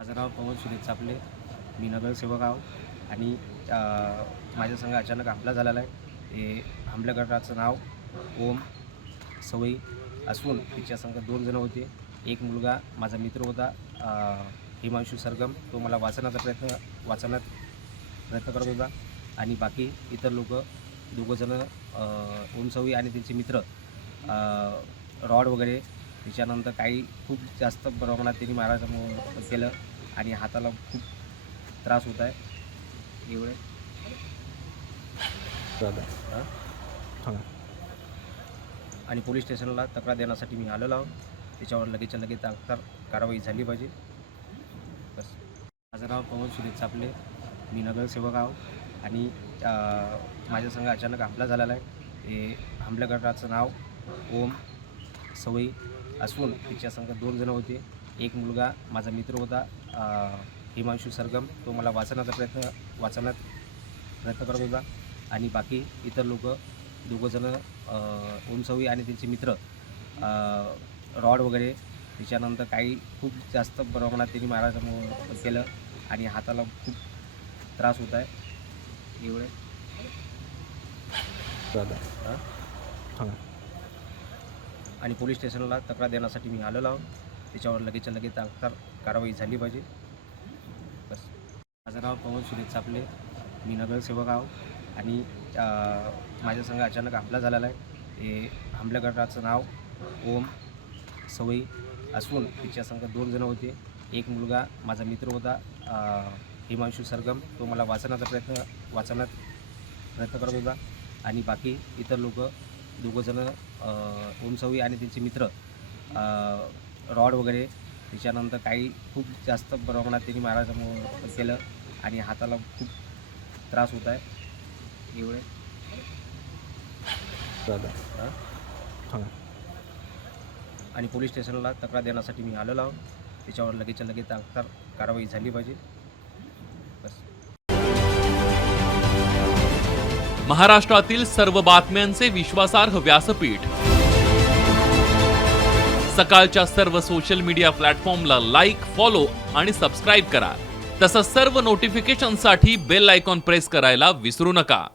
माझं नाव पवन सुरेश चापले, मी नगरसेवक आहो आणि माझ्या संग अचानक हमला झालेला आहे. हे हमल्याकर्त्याचं नाव ओम सवई असून तिच्या संग 2 जण होते. एक मुलगा माझा मित्र होता हिमांशू सरगम, तो मला वाचवण्याचा प्रयत्न करत होता आणि बाकी इतर लोक 2 जण ओम सवई आणि त्यांचे मित्र रॉड वगैरे त्याच्यानंतर काही खूप जास्त प्रमाणात त्यांनी मारायचं केलं आणि हाताला खूप त्रास होत आहे एवढे. आणि पोलीस स्टेशनला तक्रार देण्यासाठी मी आलेलो आहोत. त्याच्यावर लगेचच्या लगेच कारवाई झाली पाहिजे. बस. माझं नाव पवन सुरेश चापले, मी नगरसेवक आहो आणि माझ्या संग अचानक हमला झालेला आहे. हे हमल्याकर्त्याचं नाव ओम सवई असून तिच्या संग 2 जण होते. एक मुलगा माझा मित्र होता हिमांशू सरगम, तो मला वाचवण्याचा प्रयत्न करत होता आणि बाकी इतर लोक 2 जण ओम सवई आणि त्यांचे मित्र रॉड वगैरे त्याच्यानंतर काही खूप जास्त प्रमाणात त्यांनी मारायचं केलं आणि हाताला खूप त्रास होत आहे एवढे. आणि पोलीस स्टेशनला तक्रार देण्यासाठी मी आलेलो आहोत. त्याच्यावर लगेचच्या लगेच कारवाई झाली पाहिजे. बस. माझं नाव पवन सुरेश चापले, मी नगरसेवक आहो आणि माझ्या संग अचानक हमला झालेला आहे. हे हमल्याकर्त्याचं नाव ओम सवई असून तिच्या संग 2 जण होते. एक मुलगा माझा मित्र होता हिमांशू सरगम, तो मला वाचवण्याचा प्रयत्न करत होता आणि बाकी इतर लोक 2 जण ओम सवई आणि त्यांचे मित्र रॉड वगैरे त्याच्यानंतर काही खूप जास्त प्रमाणात त्यांनी मारायचं केलं आणि हाताला खूप त्रास होत आहे एवढे. आणि पोलीस स्टेशनला तक्रार देण्यासाठी मी आलेलो आहोत. त्याच्यावर लगेचच्या लगेच कारवाई झाली पाहिजे. बस. महाराष्ट्रातील सर्व बातम्यांचे विश्वासार्ह व्यासपीठ. सकाळच्या सर्व सोशल मीडिया प्लॅटफॉर्मला लाईक, फॉलो आणि सबस्क्राईब करा. तसंच सर्व नोटिफिकेशनसाठी बेल आयकॉन प्रेस करायला विसरू नका.